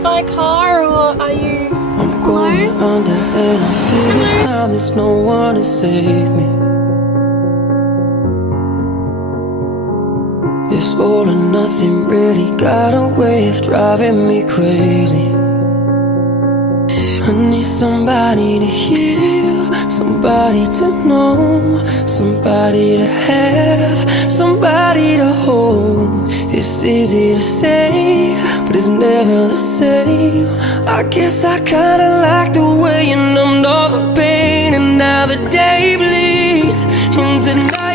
hit by a car, or are you I'm going under and I feel this time there's no one to save me. This all or nothing really got a way of driving me crazy. I need somebody to heal, somebody to know, somebody to have, somebody to hold. It's easy to say, but it's never the same. I guess I kinda like the way you numbed all the pain, and now the day bleeds into night.